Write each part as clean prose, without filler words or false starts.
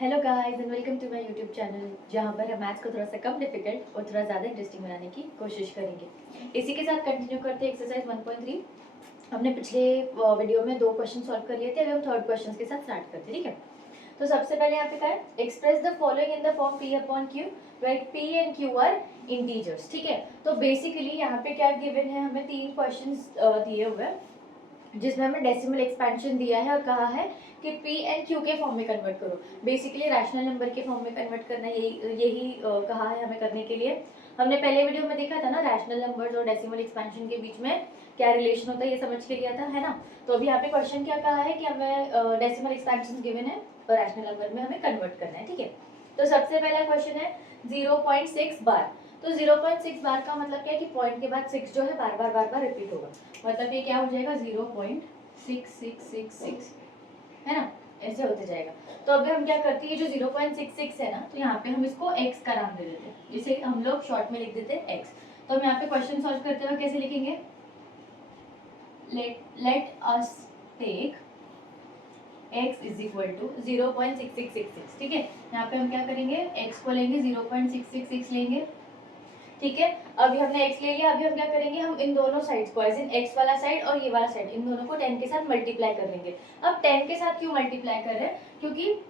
Hello guys and welcome to my YouTube channel जहां पर हम मैथ्स को थोड़ा सा कम डिफिकल्ट और थोड़ा ज़्यादा इंटरेस्टिंग बनाने की कोशिश करेंगे। इसी के साथ कंटिन्यू करते हैं एक्सरसाइज 1.3। हमने पिछले वीडियो में 2 क्वेश्चन सॉल्व कर लिए थे, अभी हम थर्ड क्वेश्चन के साथ स्टार्ट करते हैं, ठीक है। तो सबसे पहले यहाँ पे क्या है, express the following in the form p upon q where p and q are integers, ठीक है। तो बेसिकली यहाँ पे क्या गिवन है, हमें 3 क्वेश्चंस दिए हुए हैं जिसमें हमें डेसिमल एक्सपेंशन दिया है और कहा है कि p एंड q के फॉर्म में कन्वर्ट करो। बेसिकली रैशनल नंबर के फॉर्म में कन्वर्ट करना, यही कहा है हमें करने के लिए। हमने पहले वीडियो में देखा था ना, रैशनल नंबर्स और डेसिमल एक्सपेंशन के बीच में क्या रिलेशन होता है, ये समझ के लिया था, है ना। तो अभी यहाँ पे क्वेश्चन क्या कहा है कि हमें डेसिमल एक्सपेंशन गिवन है और रैशनल नंबर में हमें कन्वर्ट करना है, ठीक है। तो सबसे पहला क्वेश्चन है 0.6 बार। तो 0.6 बार का मतलब क्या है कि पॉइंट के बाद 6 जो है बार बार रिपीट होगा, मतलब ये क्या हो जाएगा 0.6666, है ना, ऐसे होते जाएगा। तो अभी हम क्या करते हैं, ये जो 0.66 है ना, तो यहाँ पे हम इसको x का नाम दे देते हैं, जिसे हम लोग शॉर्ट में लिख देते हैं x। तो हम यहाँ पे क्वेश्चन सॉल्व करते हुए कैसे लिखेंगे, let us take x is equal to 0.6666, ठीक है। यहाँ पे हम क्या करेंगे, x को लेंगे 0.666 लेंगे, ठीक है। अभी हमने x ले लिया, अभी हम क्या करेंगे, हम इन दोनों साइड्स को, एज इन x वाला साइड और ये वाला साइड, इन दोनों को 10 के साथ मल्टीप्लाई कर लेंगे। अब 10 के साथ क्यों मल्टीप्लाई कर रहे हैं, क्योंकि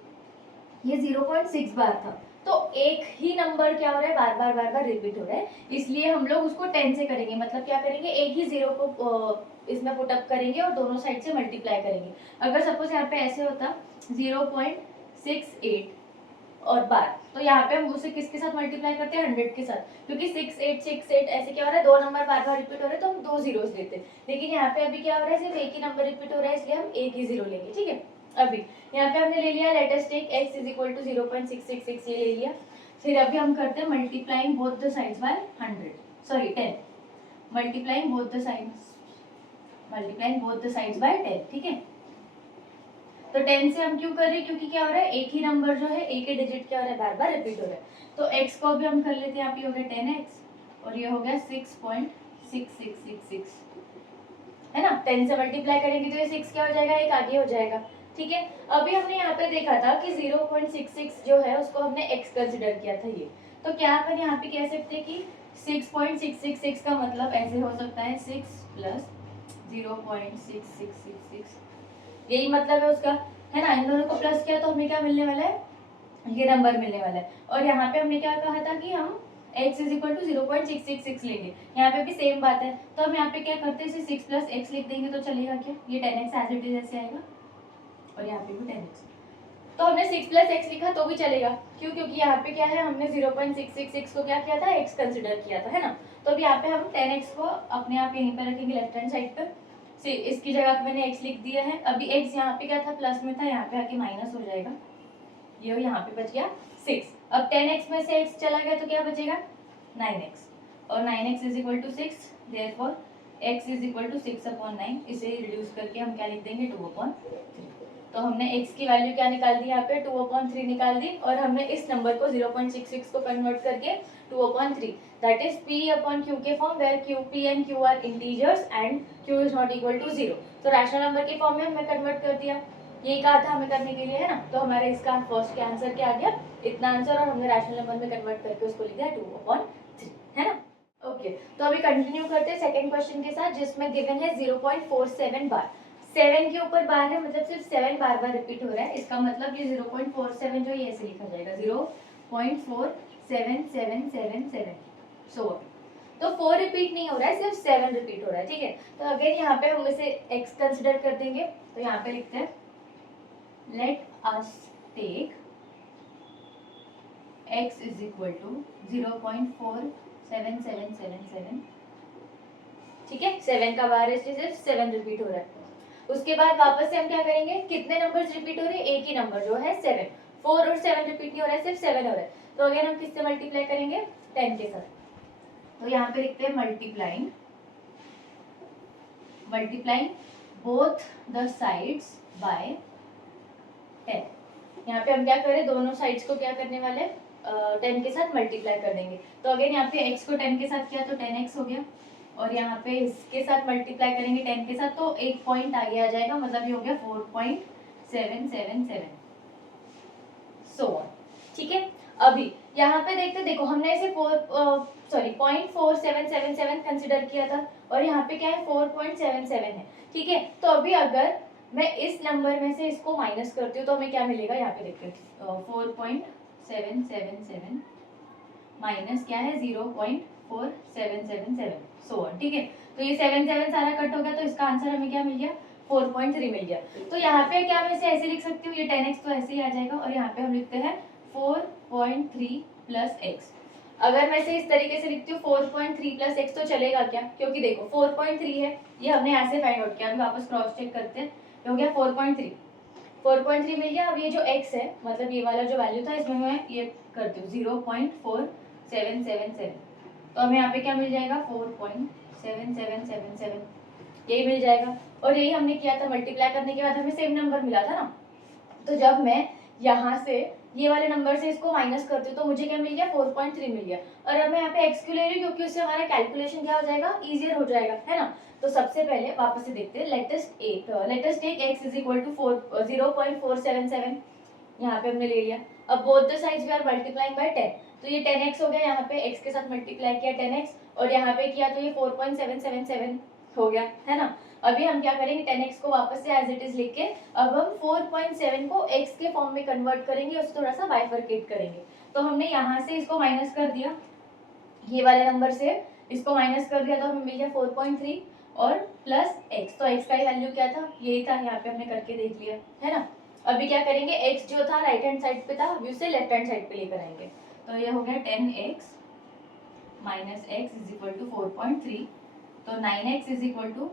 ये 0.6 बार था, तो एक ही नंबर क्या हो रहा है, बार बार रिपीट हो रहा है, इसलिए हम लोग उसको 10 से करेंगे। मतलब क्या करेंगे, एक ही जीरो को इसमें पुट अप करेंगे और दोनों साइड से मल्टीप्लाई करेंगे। अगर सपोज यहाँ पे ऐसे होता 0.68 और बार, तो यहाँ पे हम उसे किसके साथ मल्टीप्लाई करते हैं, 100 के साथ, क्योंकि 6868 ऐसे क्या हो रहा है, दो नंबर बार बार रिपीट हो रहे हैं, तो हम 2 जीरोस लेते हैं। लेकिन यहाँ पे अभी क्या हो रहा है, सिर्फ एक ही नंबर रिपीट हो रहा है, इसलिए हम एक ही जीरो लेंगे, ठीक है। अभी यहाँ पे हमने ले लिया, let us take x is equal to 0.666, ये ले लिया। फिर अभी हम करते हैं multiplying both the sides by 100, sorry 10, multiplying both the sides by 10, ठीक है। तो 10 से हम क्यों कर रहे हैं, क्योंकि क्या हो रहा है, एक ही नंबर जो है, एक ही डिजिट क्या हो रहा है, बार बार रिपीट हो रहा है। तो x को भी हम कर लेते हैं, यहाँ पे हो गया 10x और ये हो गया 6.6666, है ना। 10 से मल्टीप्लाई करेंगे तो ये 6 क्या हो जाएगा, एक आगे हो जाएगा, ठीक है। अभी हमने यहाँ पे देखा था कि 0.66 जो है उसको हमने x कंसिडर किया था, ये तो क्या अपन यहाँ पे कह सकते हैं कि 6.666 का मतलब ऐसे हो सकता है 6 प्लस 0.6666, यही मतलब है उसका, है ना। इन दोनों को प्लस किया तो हमें क्या मिलने वाला है, ये नंबर मिलने वाला है। और यहाँ पे हमने क्या कहा था कि हम x इज इक्वल टू 0.666 लेंगे, यहाँ पे भी सेम बात है। तो हम यहाँ पे क्या करते हैं, इसे 6 प्लस x लिख देंगे तो चलेगा क्या, ये 10x एज इट इज ऐसे आएगा और यहाँ पे भी 10x। तो हमने 6 प्लस x लिखा तो भी चलेगा, क्यों, क्योंकि यहाँ पे क्या है, हमने 0.666 को क्या किया था, x कंसिडर किया था, है ना। तो अब यहाँ पे हम 10x को अपने आप यहीं पे रखेंगे लेफ्ट हैंड साइड पर, इसकी जगह पे मैंने x लिख दिया है। अभी x यहाँ पे क्या था, प्लस में था, यहाँ पे आके माइनस हो जाएगा, ये यहाँ पे बच गया 6। अब 10x में से x चला गया तो क्या बचेगा, 9x, और 9x is equal to 6, therefore x is equal to 6/9। इसे रिड्यूस करके हम क्या लिख देंगे, 2/3। तो हमने x की वैल्यू क्या निकाल दी, यहाँ पे 2/3 निकाल दी, और हमने इस नंबर को 0.66 को कन्वर्ट करके 2/3, that is p upon q के form, where q, p and q are integers and q is not equal to 0। तो रैशनल नंबर के फॉर्म में हमने कन्वर्ट कर दिया, यही कहा था हमें करने के लिए, है ना। तो हमारे इसका फर्स्ट के आंसर क्या आ गया, इतना आंसर, और हमने रैशनल नंबर में कन्वर्ट करके उसको लिख दिया 2/3, है ना। ओके, तो अभी कंटिन्यू करते हैं सेकंड क्वेश्चन के साथ, जिसमें गिवन है 0.47 बार। 7 के ऊपर बार है, मतलब सिर्फ 7 बार बार रिपीट हो रहा है, इसका मतलब ये 0.47 जो ये ऐसे लिखा जाएगा 0.47777, सो तो 4 रिपीट नहीं हो रहा है, सिर्फ 7 रिपीट हो रहा है, ठीक है। तो अगेन यहाँ पे हम इसे x कंसिडर कर देंगे, तो यहाँ पे लिखते हैं let us take x is equal to 0.47777, ठीक है। 7 का बार इसलिए सिर्फ 7 रिपीट हो रहा है। उसके बाद वापस से हम क्या करेंगे, कितने नंबर्स रिपीट हो रहे हैं, एक ही नंबर जो है 7, 4 और 7 रिपीट नहीं हो रहा है, सिर्फ 7 हो रहा है। तो अगेन हम किससे मल्टीप्लाई करेंगे, 10 के साथ। तो यहाँ पे लिखते हैं multiplying both the sides by 10। यहाँ पे हम क्या करें, दोनों साइड्स को क्या करने वाले, 10 के साथ मल्टीप्लाई कर देंगे। तो अगेन यहाँ पे x को 10 के साथ किया तो 10x हो गया, और यहाँ पे इसके साथ मल्टीप्लाई करेंगे 10 के साथ तो एक पॉइंट आगे आ जाएगा, मतलब ये हो गया 4.777। सो ठीक है। अभी यहाँ पे देखते, देखो हमने इसे 0.4777 कंसिडर किया था और यहाँ पे क्या है 4.77 है, ठीक है। तो अभी अगर मैं इस नंबर में से इसको माइनस करती हूँ तो हमें क्या मिलेगा, यहाँ पे देखते हैं 4.777 माइनस क्या है 0.4777 सो ऑन, ठीक है। तो ये 77 सारा कट हो गया तो इसका आंसर हमें क्या मिल गया 4.3 मिल गया। तो यहाँ पे क्या मैं इसे ऐसे लिख सकती हूँ, ये 10x तो ऐसे ही आ जाएगा और यहाँ पे हम लिखते हैं 4.3 प्लस एक्स। अगर मैं इसे इस तरीके से लिखती हूँ 4.3 प्लस एक्स तो चलेगा क्या, क्योंकि देखो 4.3 है, ये हमने यहाँ से फाइंड आउट किया। अभी वापस क्रॉस चेक करते हैं, हो गया 4.3 मिल गया। अब ये जो x है मतलब ये वाला जो वैल्यू था इसमें मैं ये करती हूँ 0.4777, तो हमें यहाँ पे क्या मिल जाएगा 4.7777 यही मिल जाएगा। और यही हमने किया था, मल्टीप्लाई करने के बाद हमें सेम नंबर मिला था ना। तो जब मैं यहाँ से ये वाले नंबर से इसको माइनस करती हूँ तो मुझे क्या मिल गया 4.3 मिल गया। और अब मैं यहाँ पे x क्यों ले रही हूँ, क्योंकि उससे हमारा कैलकुलेशन क्या हो जाएगा, इजियर हो जाएगा, है ना। तो सबसे पहले वापस से देखते हैं, let us take x is equal to 0.477, यहाँ पे हमने ले लिया। अब both the sides we are multiplying by 10, तो ये 10x हो गया, यहाँ पे x के साथ मल्टीप्लाई किया 10x और यहाँ पे किया तो ये 4.777 हो गया, है ना। अभी हम क्या करेंगे 10x को वापस से एज इट इज लिख के अब हम 4.7 को x के फॉर्म में कन्वर्ट करेंगे और थोड़ा सा बाइफरकेट करेंगे। तो हमने यहाँ से इसको माइनस कर दिया, ये वाले नंबर से इसको माइनस कर दिया तो हमें मिल गया 4.3 और प्लस x। तो x का वैल्यू क्या था, यही था, यहाँ पे हमने करके देख लिया, है ना। अभी क्या करेंगे, x जो था राइट हैंड साइड पे था, अभी उसे लेफ्ट हैंड साइड पे लेकर आएंगे। तो ये हो गया 10x minus x is equal to 4.3, तो 9x is equal to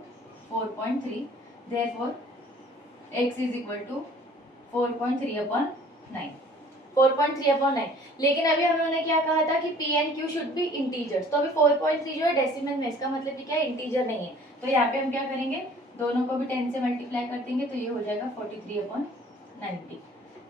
4.3, therefore x is equal to 4.3/9, 4.3/9। लेकिन अभी हमने क्या कहा था कि p and q should be integers, तो अभी 4.3 जो है डेसिमल में, इसका मतलब कि क्या है इंटीजर नहीं है। तो यहाँ पे हम क्या करेंगे, दोनों को भी 10 से मल्टीप्लाई कर देंगे तो ये हो जाएगा 43/90,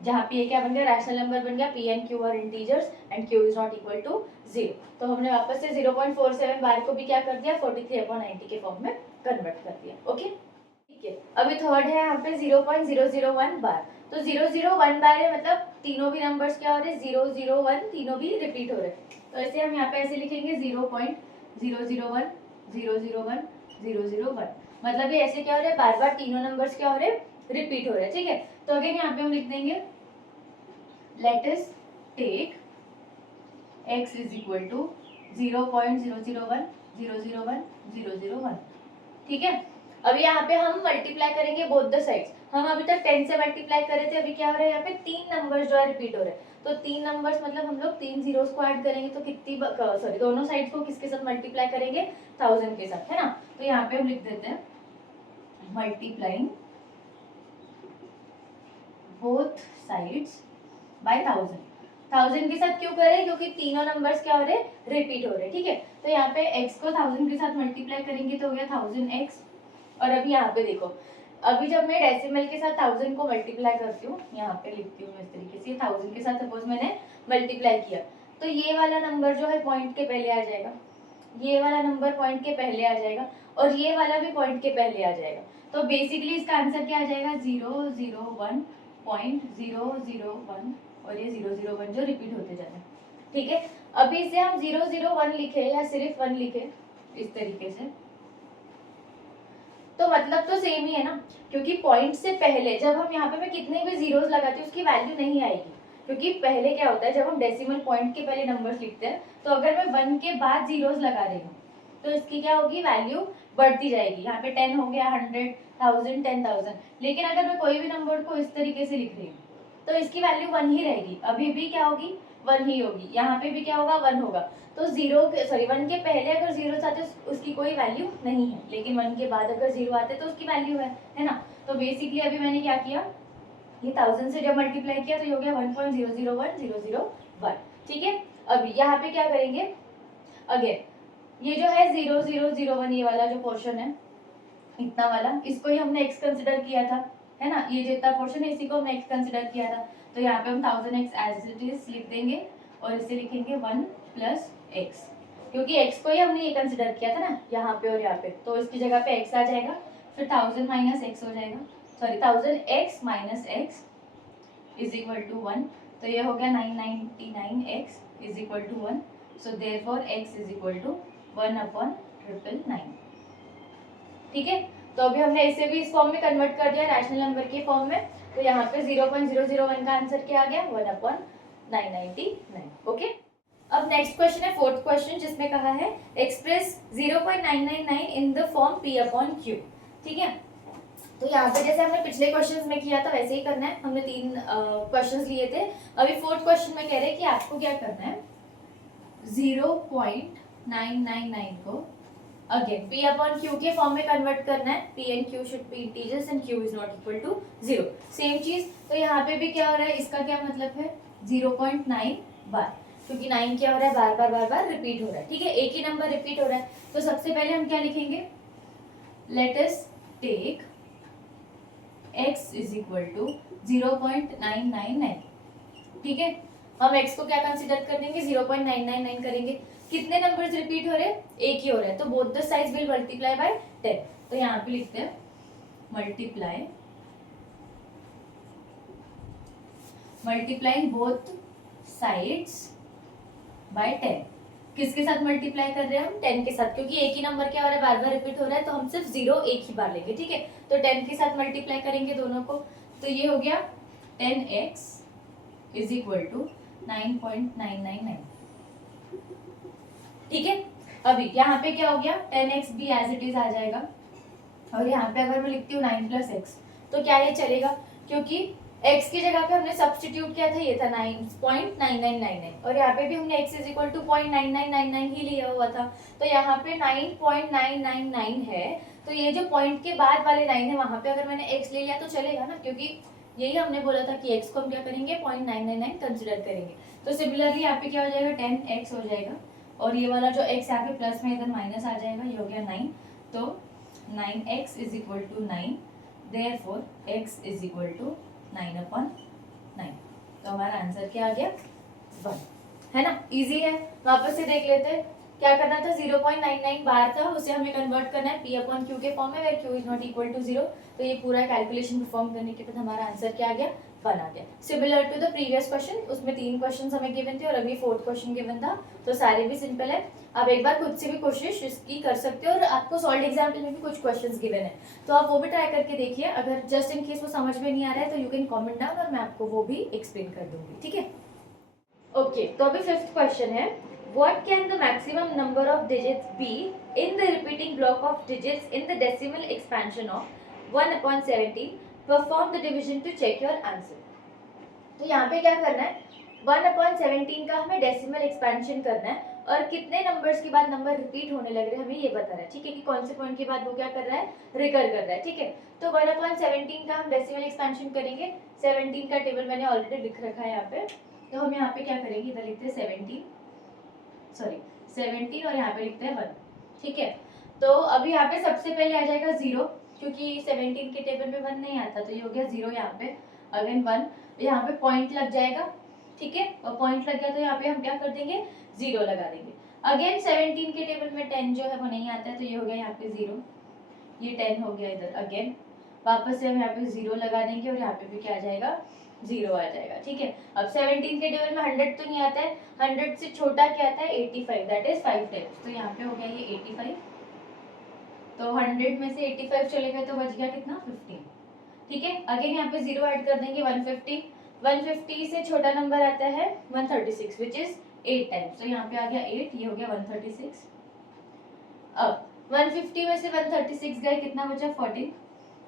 जहाँ पे ये क्या बन गया, रैशनल नंबर बन गया, p and q are integers and q is not equal to 0। तो हमने वापस से 0.47 बार को भी क्या कर दिया 43/90 के फॉर्म में कन्वर्ट कर दिया, ओके ठीक है। अभी थर्ड है यहाँ पे 0.001 बार, तो 001 बार है मतलब तीनों भी नंबर्स क्या हो रहे हैं 001, तीनों भी रिपीट हो रहे हैं। तो ऐसे हम यहाँ पे ऐसे लिखेंगे 0.001 001 001, मतलब ये ऐसे क्या हो रहा है, बार बार तीनों नंबर्स क्या हो रहे हैं रिपीट हो रहे हैं, ठीक है। तो अगेन यहाँ पे हम लिख देंगे let us take x is equal to 0.001 001 001, ठीक है। अभी यहाँ पे हम मल्टीप्लाई करेंगे बोथ द साइड्स। हम अभी तक 10 से मल्टीप्लाई कर रहे थे, अभी क्या हो रहा है यहाँ पे तीन नंबर्स जो है रिपीट हो रहे हैं। तो तीन नंबर्स मतलब हम लोग तीन जीरोस को ऐड करेंगे तो कितनी सॉरी दोनों साइड्स को किसके साथ मल्टीप्लाई करेंगे 1000 के साथ, है ना। तो यहाँ पे हम लिख देते हैं मल्टीप्लाइंग बोथ साइड्स बाय 1000 के साथ क्यों करें, क्योंकि तीनों नंबर्स क्या हो रहे हैं रिपीट हो रहे हैं, ठीक है। तो यहाँ पे x को 1000 के साथ मल्टीप्लाई करेंगे तो हो गया 1000x। और अभी यहाँ पे देखो, अभी जब मैं डेसिमल के साथ 1000 को मल्टीप्लाई करती हूँ, यहाँ पे लिखती हूँ इस तरीके से 1000 के साथ सपोज मैंने मल्टीप्लाई किया तो ये वाला नंबर जो है पॉइंट के पहले आ जाएगा, ये वाला नंबर पॉइंट के पहले आ जाएगा और ये वाला भी पॉइंट के पहले आ जाएगा। तो बेसिकली इसका आंसर क्या आ जाएगा 001.001 और ये 001 जो रिपीट होते जा रहे हैं, ठीक है। अभी इसे हम 001 लिखे या सिर्फ 1 लिखे इस तरीके से तो मतलब तो सेम ही है ना, क्योंकि पॉइंट से पहले जब हम यहाँ पे मैं कितने भी जीरोस लगाती हूँ उसकी वैल्यू नहीं आएगी, क्योंकि पहले क्या होता है जब हम डेसिमल पॉइंट के पहले नंबर्स लिखते हैं तो अगर मैं 1 के बाद जीरोस लगा रही हूँ तो इसकी क्या होगी वैल्यू बढ़ती जाएगी। यहाँ पे 10 हो गया, 100, 1000, 10,000। लेकिन अगर मैं कोई भी नंबर को इस तरीके से लिख रही हूँ तो इसकी वैल्यू 1 ही रहेगी, अभी भी क्या होगी 1 ही होगी, यहाँ पे भी क्या होगा 1 होगा। तो 1 के पहले अगर जीरो आते उसकी कोई वैल्यू नहीं है, लेकिन 1 के बाद अगर जीरो आते तो उसकी वैल्यू है ना। तो बेसिकली अभी मैंने क्या किया, ये 1000 से जब मल्टीप्लाई किया तो ये हो गया 1.001001, ठीक है। अभी यहाँ पे क्या करेंगे, अगेन ये जो है 0001 ये वाला जो पोर्शन है इतना वाला, इसको ही हमने x कंसिडर किया था, है ना। ये जो इतना पोर्शन है इसी को हमने x कंसिडर किया था। तो यहाँ पे हम 1000x एज इट इज लिख देंगे और इसे लिखेंगे 1 + x, क्योंकि x को ही हमने ये कंसिडर किया था ना यहाँ पे और यहाँ पे, तो इसकी जगह पे x आ जाएगा, फिर 1000 - x हो जाएगा, sorry 1000x - x is equal to 1। तो ये हो गया 999x is equal to 1. So therefore x is equal to 1/999. ठीक है, तो अभी हमने इसे भी इस फॉर्म में कन्वर्ट कर दिया रैशनल नंबर के फॉर्म में. तो यहाँ पे 0.001 का आंसर क्या आ गया 1/999. ओके. अब नेक्स्ट क्वेश्चन है फोर्थ क्वेश्चन, जिसमें कहा है express 0.999 in the form p/q. ठीक है, तो यहाँ पे जैसे हमने पिछले क्वेश्चंस में किया था वैसे ही करना है. हमने 3 क्वेश्चंस लिए थे. अभी फोर्थ क्वेश्चन में कह रहे हैं कि आपको क्या करना है 0.999 को अगेन p/q के फॉर्म में कन्वर्ट करना है. p and q should be integers and q is not equal to 0. Same चीज. तो यहाँ पे भी क्या हो रहा है, इसका क्या मतलब है 0.9 बार, क्योंकि 9 क्या हो रहा है बार बार रिपीट हो रहा है. ठीक है, एक ही नंबर रिपीट हो रहा है. तो सबसे पहले हम क्या लिखेंगे, let us take x is equal to 0.999. ठीक है, हम x को क्या कंसीडर कर देंगे 0.999 करेंगे. कितने नंबर्स रिपीट हो रहे हैं, एक ही हो रहा है. तो both the sides will multiply by 10. तो यहाँ पे लिखते हैं मल्टीप्लाइंग बोथ साइड्स बाय 10. किसके साथ मल्टीप्लाई कर रहे हैं हम 10 के साथ, क्योंकि एक ही नंबर क्या हो रहा है बार बार रिपीट हो रहा है. तो हम सिर्फ 0 एक ही बार लेंगे. ठीक है, तो 10 के साथ मल्टीप्लाई करेंगे दोनों को. तो ये हो गया 10x इज इक्वल टू 9.999. ठीक है, अभी यहाँ पे क्या हो गया 10x भी एज इट इज आ जाएगा. और यहाँ पे अगर मैं लिखती हूँ 9 + x, तो क्या ये चलेगा, क्योंकि x की जगह पे हमने सब्स्टिट्यूट किया था, ये था 9.9999. और यहाँ पे भी हमने x इज इक्वल टू 0.9999 ही लिया हुआ था. तो यहाँ पे 9.999 है. तो ये जो पॉइंट के बाद वाले 9 है वहां पे अगर मैंने x ले लिया तो चलेगा ना, क्योंकि यही हमने बोला था कि x को हम क्या करेंगे 0.999 कंसिडर करेंगे. तो सिमिलरली यहाँ पे क्या हो जाएगा 10x हो जाएगा. और ये वाला जो x यहाँ पे प्लस में इधर माइनस आ जाएगा, ये हो गया 9. तो 9x is equal to 9. Therefore x is equal to 9/9. तो हमारा आंसर क्या आ गया 1. है ना, इजी है. वापस से देख लेते हैं. क्या करना था 0.99 बार था, उसे हमें कन्वर्ट करना है p/q के फॉर्म में, where q is not equal to 0. तो ये पूरा कैलकुलेशन परफॉर्म करने के बाद हमारा आंसर क्या आ गया 1 आ गया. Similar to the previous question, उसमें 3 क्वेश्चंस हमें गिवन थे और अभी 4th क्वेश्चन गिवन था. तो सारे भी सिंपल है. आप एक बार खुद से भी कोशिश इसकी कर सकते हो. और आपको सॉल्ड एग्जाम्पल में भी कुछ क्वेश्चंस गिवन है, तो आप वो भी ट्राई करके देखिए. अगर जस्ट इन केस वो समझ में नहीं आ रहा है तो यू कैन कमेंट डाउन और मैं आपको वो भी एक्सप्लेन कर दूंगी. ठीक है, ओके. तो अभी 5th क्वेश्चन है, what can the maximum number of digits be in the repeating block of digits in the decimal expansion of 1/17? Perform the division to check your answer. तो यहाँ पे क्या करना है 1/17 का हमें डेसिमल एक्सपेंशन करना है. और कितने नंबर्स के बाद नंबर रिपीट होने लग रहे हैं हमें ये बता रहा है. ठीक है, कि कौन से पॉइंट के बाद वो क्या कर रहा है रिकर कर रहा है. ठीक है, तो 1/17 का हम डेसिमल एक्सपेंशन करेंगे. 17 का टेबल मैंने ऑलरेडी लिख रखा है यहाँ पे. तो हम यहाँ पे क्या करेंगे, इधर लिखते हैं 17 और यहाँ पे लिखते हैं 1. ठीक है, तो अभी यहाँ पे सबसे पहले आ जाएगा 0, क्योंकि 17 के टेबल में 1 नहीं आता. तो ये हो गया 0. यहाँ पे अगेन 1, यहाँ पे पॉइंट लग जाएगा. ठीक है, और पॉइंट लग गया तो यहाँ पे हम क्या कर देंगे 0 लगा देंगे. अगेन 17 के टेबल में 10 जो है वो नहीं आता है, तो ये हो गया यहाँ पे 0. ये 10 हो गया इधर. अगेन वापस से हम यहाँ पे 0 लगा देंगे और यहाँ पे भी क्या आ जाएगा 0 आ जाएगा. ठीक है, अब 17 के टेबल में 100 तो नहीं आता है. 100 से छोटा क्या आता है 85, दैट इज 5 टाइम्स. तो यहाँ पे हो गया ये 85. तो 100 में से 85 चले गए तो बच गया कितना 15. ठीक है, अगेन यहाँ पे 0 ऐड कर देंगे 150. 150 से छोटा नंबर आता है 136 विच इज 8 टाइम्स. तो यहाँ पे आ गया 8, ये हो गया 136. अब 150 में से 136 गए, कितना बचा 14.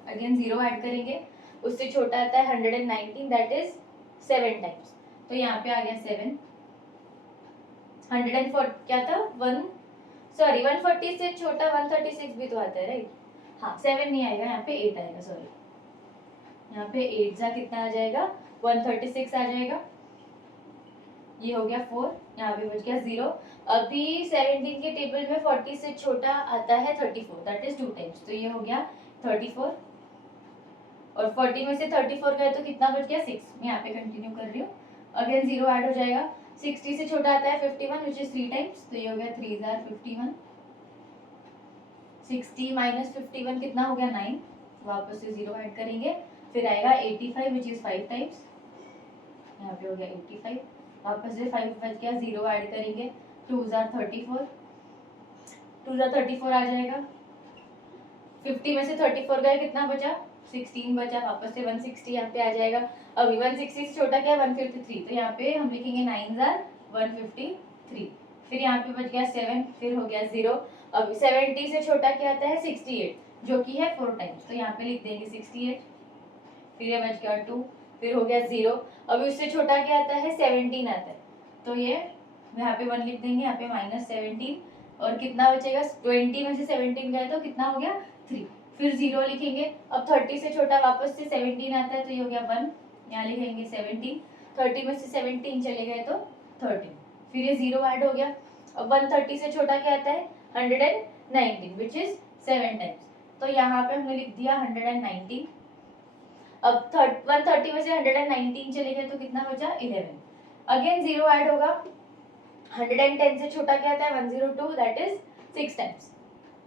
अगेन 0 ऐड करेंगे. उससे छोटा आता है 119, दैट इज 7 टाइम्स. तो यहाँ पे आ गया 7. 140 क्या था 140 से छोटा 136 भी तो आता है राइट. हाँ 7 नहीं आएगा, यहाँ पे 8 आएगा. सॉरी, यहाँ पे 8 जा कितना आ जाएगा 136 आ जाएगा. ये हो गया 4, यहाँ पे बच गया 0. अभी 17 के टेबल में 40 से छोटा आता है 34, दैट इज 2 टाइम्स. तो ये हो गया 34. और 40 में से 34 गए तो कितना बच गया 6. मैं यहाँ पे कंटिन्यू कर रही हूँ. अगेन 0 ऐड हो जाएगा. 60 से छोटा आता है 51 विच इज 3 टाइम्स. तो ये हो गया 3 जार 51. 60 माइनस 51 कितना हो गया 9. वापस से 0 ऐड करेंगे. फिर आएगा 85 विच इज 5 टाइम्स. यहाँ पे हो गया 85, वापस से 5 बच गया, 0 ऐड करेंगे, 2 जार 34, 2 जार 34 आ जाएगा, 50 में से 34 गए, कितना बचा 16 बचा, वापस से 160 यहाँ पे आ जाएगा। अभी 160 से छोटा क्या है 153, तो यहाँ पे हम लिखेंगे 9 जार 153, फिर यहाँ पे बच गया 7, फिर हो गया 0। अब 70 से छोटा क्या आता है 68, जो कि है 4 टाइम्स, तो यहाँ पे लिख देंगे 68, फिर ये बच गया 2, फिर हो गया 0। अभी उससे छोटा क्या आता है 17 आता है, तो ये यहाँ पे 1 लिख देंगे, यहाँ पे -17, और कितना बचेगा 20 में से 17 गए तो कितना हो गया 3, फिर 0 लिखेंगे। अब 30 से छोटा वापस से 17 आता है, तो ये हो गया 1, यहाँ लिखेंगे 17, 30 में से 17 चले गए तो 13, फिर ये 0 ऐड हो गया। अब 130 से छोटा क्या आता है 119, विच इज 7 टाइम्स, तो यहाँ पे हमने लिख दिया 119। अब 130 में से 119 चले गए तो कितना बचा 11, अगेन 0 ऐड होगा। 110 से छोटा क्या आता है 102, दैट इज 6 टाइम्स,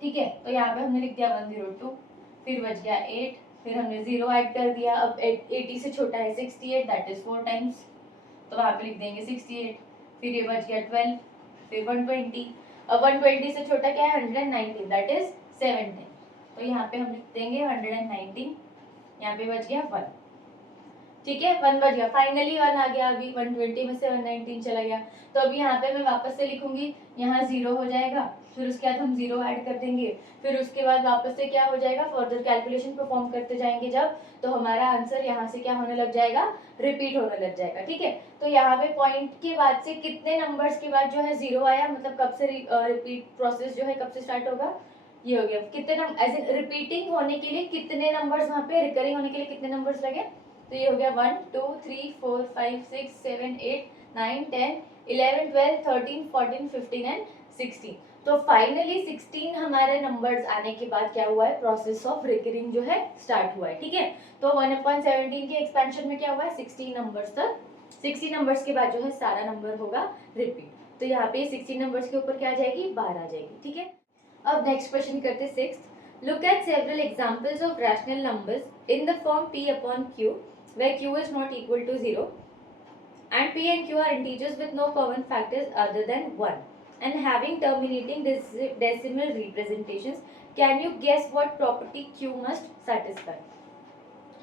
ठीक है, तो यहाँ पे हमने लिख दिया 102, फिर बच गया 8, फिर हमने 0 ऐड कर दिया। अब 80 से छोटा है 68, दैट इज 4 टाइम्स, तो वहाँ पे लिख देंगे 68, फिर ये बच गया 12, फिर 120। अब 120 से छोटा क्या है 119, दैट इज 7 टाइम्स, तो यहाँ पे हम लिख देंगे 119, यहाँ पे बच गया 1, ठीक है 1 बच गया, फाइनली 1 आ गया। अभी 120 में से 119 चला गया, तो अभी यहाँ पे मैं वापस से लिखूंगी, यहाँ 0 हो जाएगा, फिर उसके बाद हम 0 ऐड कर देंगे, फिर उसके बाद वापस से क्या हो जाएगा, फर्दर कैलकुलेशन परफॉर्म करते जाएंगे जब, तो हमारा आंसर यहाँ से क्या होने लग जाएगा, रिपीट होने लग जाएगा, ठीक है। तो यहाँ पे पॉइंट के बाद से कितने नंबर्स के बाद जो है 0 आया, मतलब कब से रिपीट प्रोसेस जो है कब से स्टार्ट होगा, ये हो गया कितने नंबर एज इन रिपीटिंग होने के लिए कितने नंबर्स, वहाँ पे रिकरिंग होने के लिए कितने नंबर्स लगे, तो ये हो गया 1 2 3 4 5 6 7 8 9 10 11 12 13 14 15 एंड 16, तो फाइनली 16 हमारे नंबर्स आने के बाद क्या हुआ है, प्रोसेस ऑफ रिकरिंग जो है स्टार्ट हुआ है, ठीक है। तो 1/17 के एक्सपेंशन में क्या हुआ है 16 नंबर्स तक, 60 नंबर्स के बाद जो है सारा नंबर होगा रिपीट, तो यहाँ पे 60 नंबर्स के ऊपर क्या आ जाएगी 12 आ जाएगी, ठीक है। अब नेक्स्ट क्वेश्चन करते हैं 6th। Look at several examples of rational numbers in the form p upon q where q is not equal to 0 and p and q are integers with no common factors other than 1 and having terminating decimal representations. Can you guess what property q must satisfy?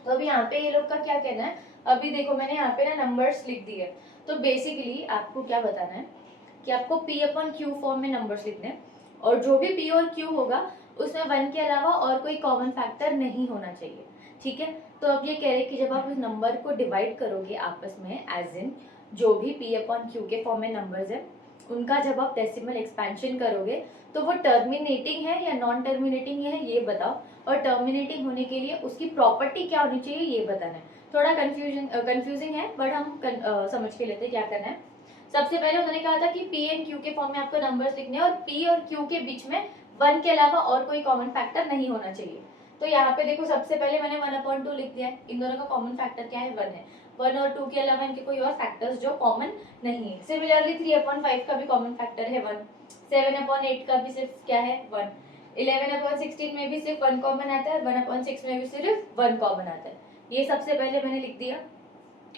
तो अभी यहाँ पे ये लोग का क्या कहना है, अभी देखो मैंने यहाँ पे ना नंबर्स लिख दिए, तो बेसिकली आपको क्या बताना है कि आपको p अपॉन q फॉर्म में नंबर्स लिखने हैं, और जो भी p और q होगा उसमें 1 के अलावा और कोई कॉमन फैक्टर नहीं होना चाहिए, ठीक है। तो अब ये कह रहे हैं कि जब आप उस नंबर को डिवाइड करोगे आपस में, एज इन जो भी p अपॉन q के फॉर्म में नंबर्स है उनका जब आप डेसिमल एक्सपेंशन करोगे तो वो टर्मिनेटिंग है या नॉन टर्मिनेटिंग है ये बताओ, और टर्मिनेटिंग होने के लिए उसकी प्रॉपर्टी क्या होनी चाहिए ये बताना है। थोड़ा कंफ्यूजिंग है बट हम समझ के लेते हैं क्या करना है। सबसे पहले उन्होंने कहा था कि p एंड q के फॉर्म में आपको नंबर्स लिखने हैं और p और q के बीच में 1 के अलावा और कोई कॉमन फैक्टर नहीं होना चाहिए। तो यहाँ पे देखो सबसे पहले मैंने 1/2 लिख दिया है, इन दोनों का कॉमन फैक्टर क्या है 1 है, 1 और 2 के अलावा इनके कोई और फैक्टर्स जो कॉमन नहीं है। सिमिलरली 3/5 का भी कॉमन फैक्टर है 1, 7/8 का भी सिर्फ क्या है 1, 11/16 में भी सिर्फ 1 कॉमन आता है, 1/6 में भी सिर्फ 1 कॉमन आता है। ये सबसे पहले मैंने लिख दिया,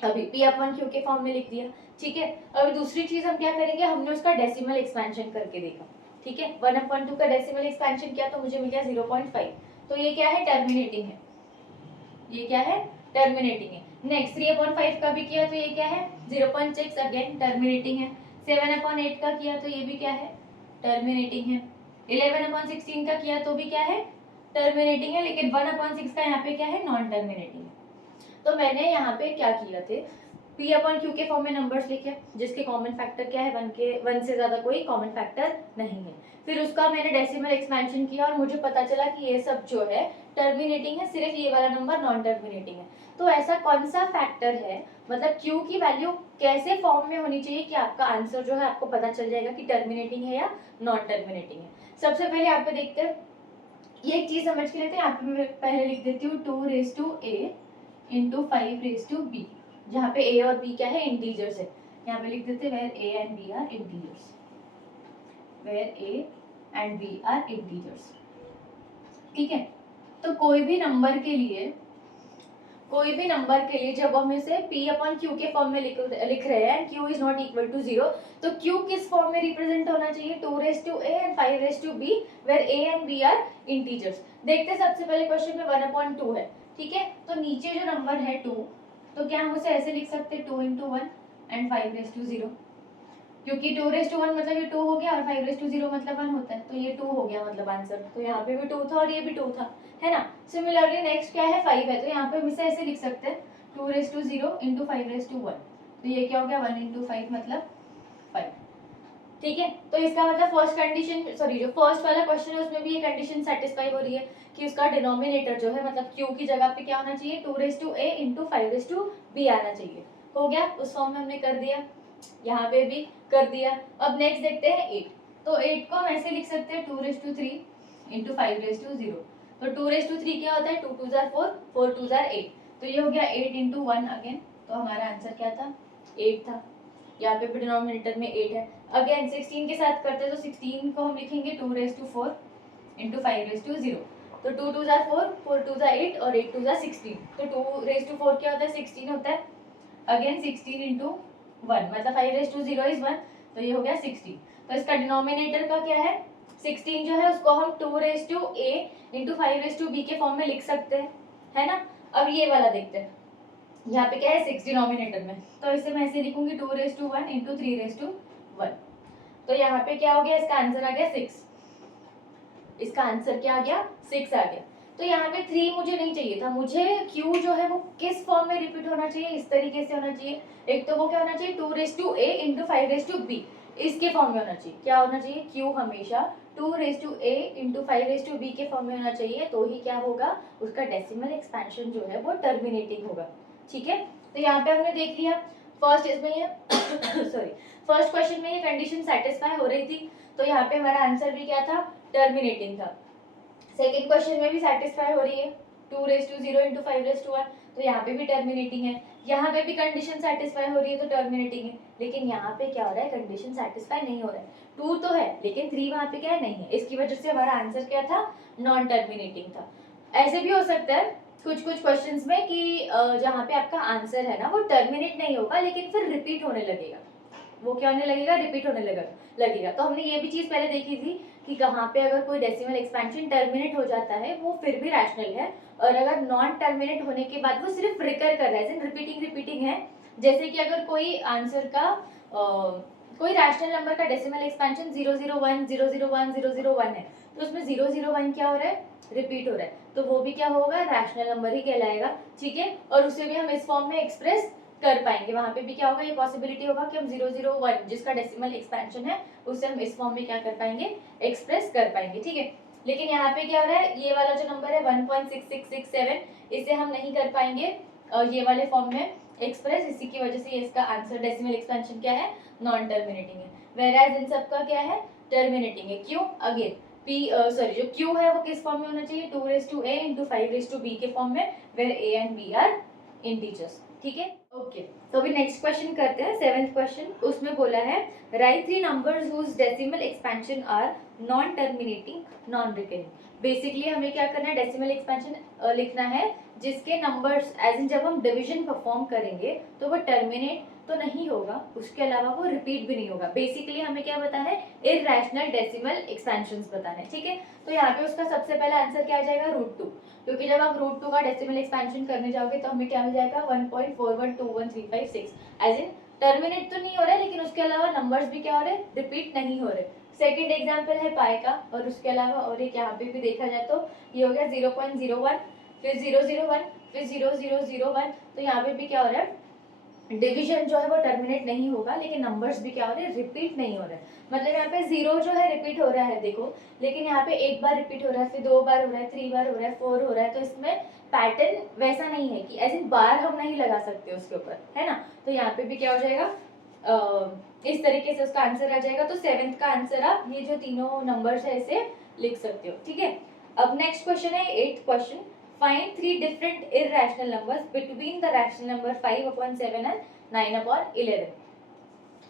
अभी p अपॉन q के फॉर्म में लिख दिया, ठीक है। अभी दूसरी चीज हम क्या करेंगे, हमने उसका डेसिमल एक्सपेंशन करके देखा, ठीक है। 1/2 का डेसिमल एक्सपेंशन किया तो मुझे मिल गया 0.5, तो ये क्या है टर्मिनेटिंग है, ये क्या है टर्मिनेटिंग है। नेक्स्ट 3/5 का भी किया तो ये क्या है 0.6, अगेन टर्मिनेटिंग है। 7/8 का किया तो ये भी क्या है टर्मिनेटिंग है। 11/16 का किया तो भी क्या है टर्मिनेटिंग है, लेकिन 1/6 का यहाँ पे क्या है नॉन टर्मिनेटिंग है। तो मैंने यहाँ पे क्या किया थे, p अपॉन q के फॉर्म में नंबर्स लिखे जिसके कॉमन फैक्टर क्या है 1 से ज्यादा कोई कॉमन फैक्टर नहीं है। फिर उसका मैंने डेसिमल एक्सपेंशन किया और मुझे पता चला कि ये सब जो है टर्मिनेटिंग है, सिर्फ ये वाला नंबर नॉन टर्मिनेटिंग है। तो ऐसा कौन सा फैक्टर है, मतलब q की वैल्यू कैसे फॉर्म में होनी चाहिए कि आपका आंसर जो है आपको पता चल जाएगा कि टर्मिनेटिंग है या नॉन टर्मिनेटिंग है। सबसे पहले यहाँ पे देखते हैं, ये एक चीज समझ के लेते हैं। यहाँ पे मैं पहले लिख देती हूँ 2⁴ इंटू 5⁵b, जहाँ पे a और b क्या है इंटीजर्स है। यहाँ पे लिख देते हैं where a and b are integers, where a and b are integers, ठीक है। तो कोई भी नंबर के लिए कोई भी नंबर के लिए जब हम इसे p अपॉन q के फॉर्म में लिख रहे हैं, q is not equal to 0, तो q किस फॉर्म में रिप्रेजेंट होना चाहिए, 2 raise to a and 5 raise to b, where a and b are integers. देखते हैं, सबसे पहले क्वेश्चन में 1 अपॉन 2 है, ठीक है, तो नीचे जो नंबर है 2, तो क्या हम उसे ऐसे लिख सकते हैं 2 इंटू 1 एंड 5 रेज टू 0, क्योंकि 2 रेज टू 1 मतलब ये 2 हो गया और 5 रेज टू 0 मतलब 1 होता है, तो ये 2 हो गया मतलब आंसर। तो यहाँ पे भी 2 था और ये भी 2 था, है ना। सिमिलरली नेक्स्ट क्या है, 5 है, तो यहाँ पे हम इसे ऐसे लिख सकते हैं 2 raise to 0 into 5 raise to 1, तो ये क्या हो गया 1 इंटू 5 मतलब 5, ठीक है। तो इसका मतलब फर्स्ट कंडीशन, सॉरी जो फर्स्ट वाला क्वेश्चन है उसमें भी ये कंडीशन सेटिस्फाई हो रही है कि उसका डिनोमिनेटर जो है मतलब q की जगह पे क्या होना चाहिए, 2 raise to a into 5 raise to b आना चाहिए। हो गया, उस फॉर्म में हमने कर दिया, यहाँ पे भी कर दिया। अब नेक्स्ट देखते हैं 8, तो 8 को हम ऐसे लिख सकते हैं 2 raise to 3 into 5 raise to 0, तो 2 रेज टू 3 क्या होता है, 2 2 जार 4, 4 2 जार 8, तो ये हो गया 8 इंटू 1 अगेन, तो हमारा आंसर क्या था, 8 था। यहाँ पे भी डिनोमिनेटर में 8 है। अगेन 16 के साथ करते हैं, तो 16 को हम लिखेंगे 2 raise to 4 into 5 raise to 0, तो 2 2 जार 4, 4 2 जार 8 और 8 2 जार 16, तो 2 रेज टू 4 क्या होता है, 16 होता है। अगेन 16 इंटू 1 मतलब 5 रेज टू 0 इज 1, तो ये हो गया 16। तो इसका डिनोमिनेटर का क्या है, 16 जो है उसको हम 2 raise to a into 5 raise to b के फॉर्म में लिख सकते हैं, है ना। अब ये वाला देखते हैं, यहाँ पे क्या है 6 डिनोमिनेटर में, तो इसे मैं ऐसे लिखूंगी 2 raise to 1 into 3 raise to 1, तो यहाँ पे क्या हो गया, इसका आंसर आ गया 6, इसका आंसर क्या आ गया, 6 आ गया। तो यहाँ पे 3 मुझे नहीं चाहिए था, मुझे q जो है वो किस फॉर्म में रिपीट होना चाहिए, इस तरीके से होना चाहिए। एक तो वो क्या होना चाहिए 2 raise to a into 5 raise to b, इसके फॉर्म में होना चाहिए। क्या होना चाहिए, q हमेशा 2 raise to a into 5 raise to b के फॉर्म में होना चाहिए, तो ही क्या होगा, उसका डेसिमल एक्सपेंशन जो है वो टर्मिनेटिंग होगा, ठीक है। तो यहाँ पे हमने देख लिया, फर्स्ट इसमें ये सॉरी फर्स्ट क्वेश्चन में ये कंडीशन सेटिस्फाई हो रही थी, तो यहाँ पे हमारा आंसर भी क्या था, टर्मिनेटिंग था। सेकेंड क्वेश्चन में भी सेटिस्फाई हो रही है, 2 raise to 0 into 5 raise to 1, तो यहाँ पे भी टर्मिनेटिंग है। यहाँ पे भी कंडीशन सेटिस्फाई हो रही है, तो टर्मिनेटिंग है। लेकिन यहाँ पे क्या हो रहा है, कंडीशन सेटिस्फाई नहीं हो रहा है, 2 तो है लेकिन 3 वहाँ पे क्या है, नहीं है, इसकी वजह से हमारा आंसर क्या था, नॉन टर्मिनेटिंग था। ऐसे भी हो सकता है कुछ कुछ क्वेश्चंस में कि जहाँ पे आपका आंसर है ना वो टर्मिनेट नहीं होगा लेकिन फिर रिपीट होने लगेगा, वो क्या होने लगेगा, रिपीट होने लगेगा। तो हमने ये भी चीज पहले देखी थी कि कहाँ पे अगर कोई डेसिमल एक्सपेंशन टर्मिनेट हो जाता है वो फिर भी रैशनल है, और अगर नॉन टर्मिनेट होने के बाद वो सिर्फ रिकर कर रहा है, रिपीटिंग है। जैसे कि अगर कोई आंसर का कोई रैशनल नंबर का डेसिमल एक्सपेंशन 001 001 001 है, तो उसमें 001 क्या हो रहा है, रिपीट हो रहा है, तो वो भी क्या होगा, रैशनल नंबर ही कहलाएगा, ठीक है। और उसे भी हम इस फॉर्म में एक्सप्रेस कर पाएंगे, वहां पे भी क्या होगा, ये पॉसिबिलिटी होगा कि हम 001 जिसका डेसिमल एक्सपेंशन है उसे हम इस फॉर्म में क्या कर पाएंगे, एक्सप्रेस कर पाएंगे, ठीक है। लेकिन यहाँ पे क्या हो रहा है, ये वाला जो नंबर है 1.6667 इसे हम नहीं कर पाएंगे ये वाले फॉर्म में एक्सप्रेस, इसी की वजह से इसका आंसर डेसिमल एक्सपेंशन क्या है, नॉन टर्मिनेटिंग है। वेराज इन सब का क्या है, टर्मिनेटिंग है। क्यों, अगेन सॉरी जो q है वो किस फॉर्म में होना चाहिए, 2 raise to a into 5 raise to b के फॉर्म में, where a and b are integers, ठीक है। ओके, तो अभी नेक्स्ट क्वेश्चन करते हैं, 7th क्वेश्चन। उसमें बोला है write 3 numbers whose decimal expansion are non terminating non recurring. Basically हमें क्या करना है, डेसिमल एक्सपेंशन लिखना है जिसके नंबर्स एज इन जब हम डिवीजन परफॉर्म करेंगे तो वो टर्मिनेट तो नहीं होगा, उसके अलावा वो रिपीट भी नहीं होगा। बेसिकली हमें क्या बताना है, इररेशनल डेसिमल एक्सपेंशंस बताना है, ठीक है। तो यहाँ पे उसका सबसे पहला आंसर क्या आ जाएगा, √2, क्योंकि जब आप √2 का डेसिमल एक्सपेंशन करने जाओगे तो हमें क्या मिल जाएगा 1.412136, एज इन टर्मिनेट तो नहीं हो रहा है लेकिन उसके अलावा नंबर्स भी क्या हो रहे हैं, रिपीट नहीं हो रहे। सेकंड एग्जांपल है पाई का, और उसके अलावा और एक यहाँ पे भी देखा जाए तो ये हो गया 0.01, फिर 001, फिर 0001, तो यहाँ पे भी क्या हो रहा है, डिवीजन जो है वो टर्मिनेट नहीं होगा लेकिन नंबर्स भी क्या हो रहे हैं, रिपीट नहीं हो रहे हैं। मतलब यहाँ पे 0 जो है रिपीट हो रहा है देखो, लेकिन यहाँ पे एक बार रिपीट हो रहा है, फिर 2 बार हो रहा है, 3 बार हो रहा है, 4 हो रहा है, तो इसमें पैटर्न वैसा नहीं है कि ऐसे बार हम नहीं लगा सकते उसके ऊपर, है ना। तो यहाँ पे भी क्या हो जाएगा, इस तरीके से उसका आंसर आ जाएगा। तो 7th का आंसर आप ये जो तीनों नंबर्स है इसे लिख सकते हो, ठीक है। अब नेक्स्ट क्वेश्चन है 8th question, find 3 different irrational numbers between the rational number 5/7 and 9/11।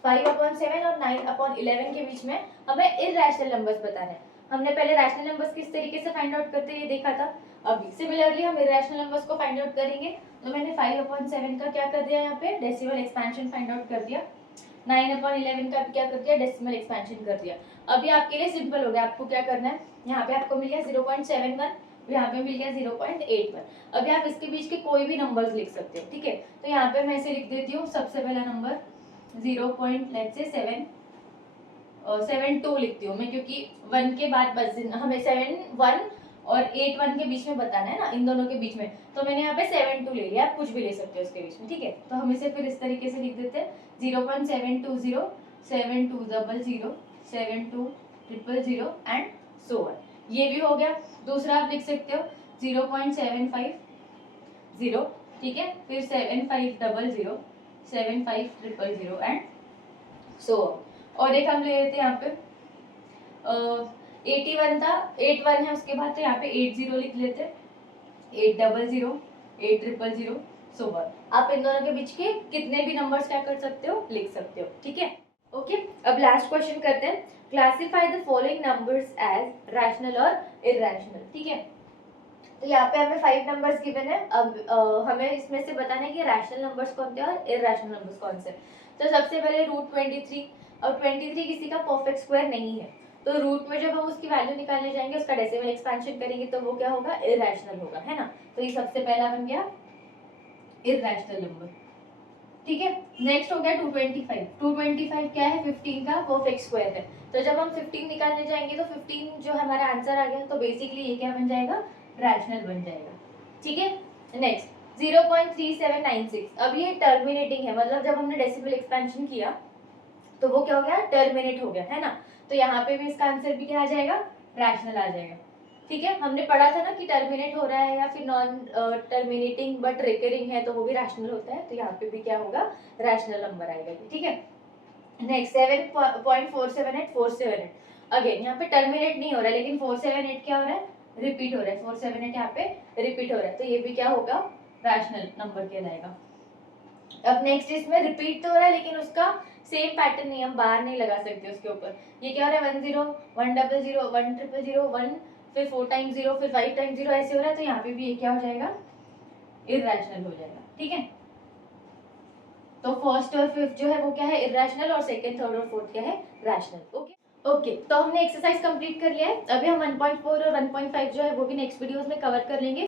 5/7 और 9/11 के बीच में हमें irrational numbers बताने हैं। हमने पहले रैशनल नंबर्स किस तरीके से फाइंड आउट करते हैं ये देखा था। अभी सिमिलरली हम इरेशनल नंबर्स को फाइंड आउट करेंगे, तो मैंने 5/7 का क्या कर दिया यहाँ पे डेसिमल एक्सपेंशन फाइंड आउट कर दिया, 9/11 का भी क्या कर दिया डेसिमल एक्सपेंशन कर दिया। अभी आपके लिए सिंपल हो गया, आपको क्या करना है, यहाँ पे आपको मिल गया 0.71, यहाँ पे मिल गया 0.81। अभी आप इसके बीच के कोई भी नंबर्स लिख सकते हो, ठीक है। तो यहाँ पे मैं इसे लिख देती हूँ, सबसे पहला नंबर 0.72 लिखती हूँ मैं, क्योंकि 1 के बाद बस हमें 7 1 और 8 1 के बीच में बताना है ना, इन दोनों के बीच में, तो मैंने यहाँ पे 7 2 ले लिया, आप कुछ भी ले सकते हो इसके बीच में, ठीक है। तो हम इसे फिर इस तरीके से लिख देते हैं 0.720 7200 7200 एंड सो ऑन। ये भी हो गया। दूसरा आप लिख सकते हो 0.750, ठीक है, फिर 7500 7500 एंड सो ऑन। और एक हम ले लेते हैं यहाँ पे 81 था, 81 है उसके बाद, तो यहाँ पे 80 लिख लेते हैं, 800 8000 सो ऑन। आप इन दोनों के बीच के कितने भी नंबर्स क्या कर सकते हो, लिख सकते हो, ठीक है। ओके, अब लास्ट क्वेश्चन करते हैं, classify the following numbers as rational और इरैशनल, ठीक है। तो यहाँ पे हमें 5 नंबर्स गिवन है। अब हमें इसमें से बताना है कि रैशनल नंबर्स कौन से और इरैशनल नंबर्स कौन से। तो सबसे पहले √23, और 23 किसी का परफेक्ट स्क्वायर नहीं है, तो रूट में जब हम उसकी वैल्यू निकालने जाएंगे, उसका डेसिमल एक्सपेंशन करेंगे, तो वो क्या होगा, इरैशनल होगा, है ना। तो ये सबसे पहला बन गया इरैशनल नंबर, ठीक है। नेक्स्ट हो गया 225। 225 क्या है, 15 का परफेक्ट स्क्वायर है। तो जब हम 15 निकालने जाएंगे, तो 15 जो हमारा आंसर आ गया, तो बेसिकली ये क्या बन जाएगा, रैशनल बन जाएगा, ठीक है। नेक्स्ट 0.3796, अब ये टर्मिनेटिंग है, मतलब जब हमने डेसिमल एक्सपेंशन किया तो वो क्या हो गया, टर्मिनेट हो गया, है ना। तो यहाँ पे भी इसका आंसर भी क्या आ जाएगा, रैशनल आ जाएगा, ठीक है। हमने पढ़ा था ना कि टर्मिनेट हो रहा है या फिर नॉन टर्मिनेटिंग बट रिकरिंग है, तो वो भी रैशनल होता है, तो यहाँ पे भी क्या होगा, रैशनल नंबर आएगा, ठीक है। नेक्स्ट 7.47847, अगेन यहाँ पे टर्मिनेट नहीं हो रहा है, लेकिन 478 क्या हो रहा है, रिपीट हो रहा है, 478 यहाँ पे रिपीट हो रहा है, तो ये भी क्या होगा, रैशनल नंबर कहलाएगा। अब नेक्स्ट इसमें रिपीट तो हो रहा है, लेकिन उसका सेम पैटर्न नहीं, हम बाहर नहीं लगा सकते उसके ऊपर। ये क्या हो रहा है, 10 100 1000 1 फिर 4 टाइम्स 0 फिर 5 टाइम्स 0 ऐसे हो रहा है, तो यहाँ पे भी ये क्या हो जाएगा, इरैशनल हो जाएगा, ठीक है। तो फर्स्ट और फिफ्थ जो है वो क्या है, इरैशनल, और सेकंड थर्ड और फोर्थ क्या है, रैशनल। ओके ओके, तो हमने एक्सरसाइज कंप्लीट कर लिया है। अभी हम 1.4 और 1.5 जो है वो भी नेक्स्ट वीडियोस में कवर कर लेंगे।